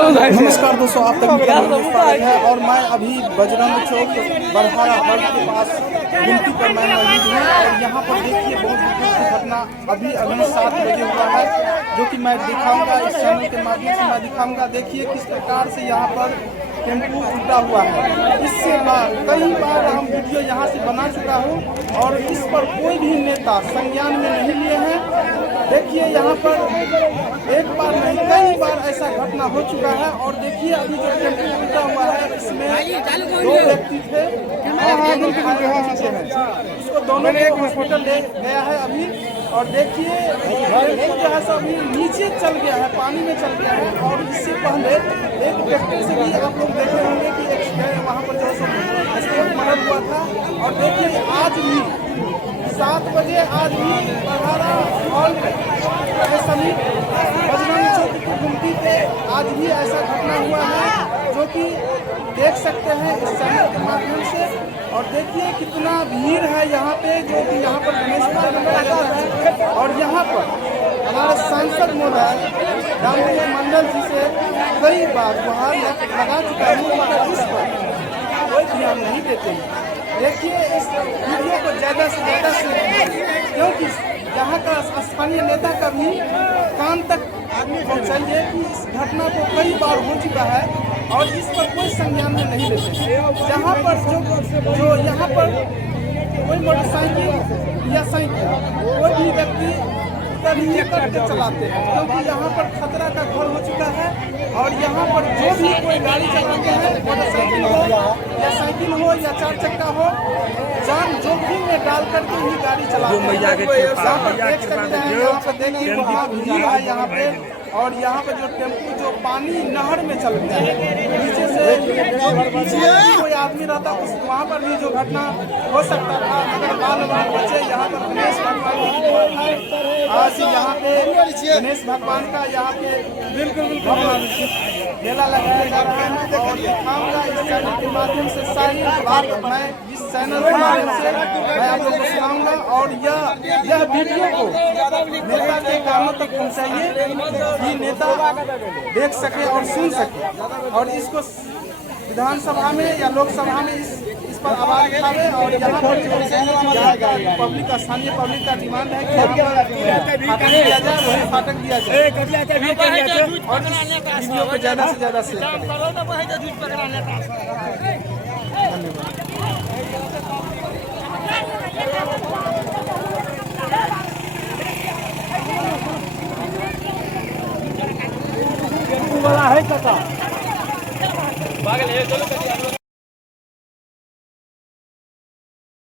नमस्कार दोस्तों, आप तक स्वागत है। और मैं अभी बजरंग चौक बरहारा हॉल के पास गिनती पर मैं मौजूद हूँ। और यहाँ पर देखिए बहुत दुखद की घटना अभी 7 बजे हुआ है, जो कि मैं दिखाऊंगा इस चैनल के माध्यम से। मैं दिखाऊंगा, देखिए किस प्रकार से यहाँ पर टेम्पू उल्टा हुआ है। इससे कई बार हम वीडियो यहाँ से बना चुका हूँ और इस पर कोई भी नेता संज्ञान में नहीं लिए हैं। देखिए यहाँ पर एक बार नहीं कई बार ऐसा घटना हो चुका है। और देखिए अभी जो टेम्पू उल्टा हुआ है, इसमें 2 व्यक्ति थे और दोनों घायल हो चुके हैं। इसको दोनों को हॉस्पिटल ले गया है अभी। और देखिए टेम्पू जो है सो अभी नीचे चल गया है, पानी में चल गया है। और इससे पहले एक व्यक्ति से भी आप लोग देखे होंगे कि एक्सीडेंट वहाँ पर जो है सो मर्डर हुआ था। और देखिए आज भी 7 बजे आज भी बरहारा हॉल के समीप बजरंग चौक की गुमटी पे आज भी ऐसा घटना हुआ है, जो कि देख सकते हैं इस चैनल के माध्यम से। और देखिए कितना भीड़ है यहाँ पे, जो कि यहाँ पर गणेश लगा है। और यहाँ पर हमारे सांसद महोदय रामदेव मंडल जी से कई बार गुहार लगा चुका हूँ, मगर इस पर कोई ध्यान नहीं देते हैं। देखिए इस वीडियो को ज़्यादा से ज़्यादा शेयर, क्योंकि यहाँ का स्थानीय नेता का भी कान तक पहुँचाइए कि इस घटना को कई बार हो चुका है और इस पर कोई संज्ञान में नहीं लेते। जहाँ पर जो यहाँ पर कोई मोटरसाइकिल या साइकिल कोई भी व्यक्ति तरीके करके चलाते हैं, क्योंकि यहाँ पर खतरा का घर हो चुका है। और यहाँ पर जो भी कोई गाड़ी चलाते हैं, मोटरसाइकिल हो या साइकिल हो या 4 चक्का हो, जान जोखिम में डाल करके ही गाड़ी चलाते हैं। यहाँ पर देख सकते हैं, यहाँ पर देखिए वहाँ भीड़ है यहाँ पे। और यहाँ पे जो टेम्पू जो पानी नहर में चल गया है, नीचे से कोई आदमी रहता उस वहाँ पर भी जो घटना हो सकता था, अगर बाल बचे। यहाँ पर गणेश भगवान आज यहाँ पे गणेश भगवान का यहाँ पे बिल्कुल मेला लगाया जा रहा है। और दिखाऊंगा इस चैनल के माध्यम से सारी बात मैं इस चैनल के माध्यम से मैं आप लोगों को सुनाऊंगा। और यह वीडियो को नेता के कानों तक पहुँचाइए कि नेता देख सके और सुन सके, और इसको विधानसभा में या लोकसभा में इस पर आवाज उठावे। और यहाँ पर जो पब्लिक का स्थानीय पब्लिक का डिमांड है कि फाटक दिया जाए, वही फाटक दिया जाए। और इस वीडियो को ज़्यादा से ज़्यादा शेयर करें। वाला है कता